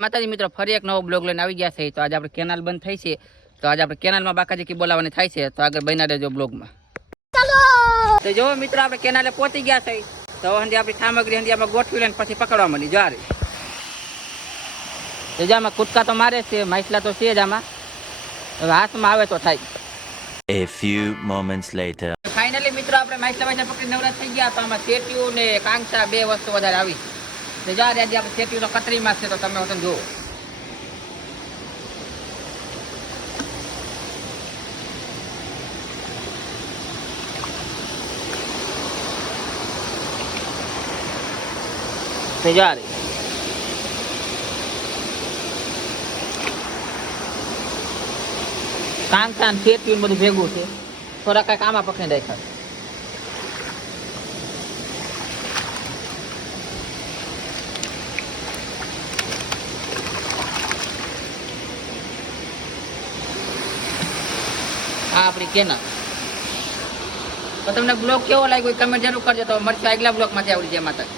માતાજી મિત્રો ફરી એક નવો બ્લોગ લઈને આવી ગયા છે. તો આજે આપણે કેનાલ બંધ થઈ છે. તો આજે આપણે કેનાલમાં બાકાજી કી બોલાવવાની થાય છે. તો આગળ બન્યા રહેજો બ્લોગમાં. તો જો મિત્રો આપણે કેનાલે પહોંચી ગયા છે. તો હંડી આપણી સામગ્રી હંડી આમાં ગોઠવી લઈને પછી પકડવા મળી. જારે તો જો આમાં કૂદકા તો મારે છે માછલા તો છે જ આમાં. હવે હાથમાં આવે તો થાય. A few moments later. Finally મિત્રો, આપણે માછલા માછલા પકડી નવરા થઈ ગયા. તો આમાં શેટીયું ને કાંક્ષા બે વસ્તુ વધારે આવી. તો જા આજે આપણે શેટીયું તો કતરીમાં છે, તો તમે વતન જુઓ. શેટીયું ને બધું ભેગું છે. થોડા કાંઈક આમાં પકડી રાખ્યા આ આપણી કેના તો તમને બ્લોગ કેવો લાગ્યો કમેન્ટ જરૂર કરજો. તો મળશે આગલા બ્લોગમાંથી આવડી જાય માતા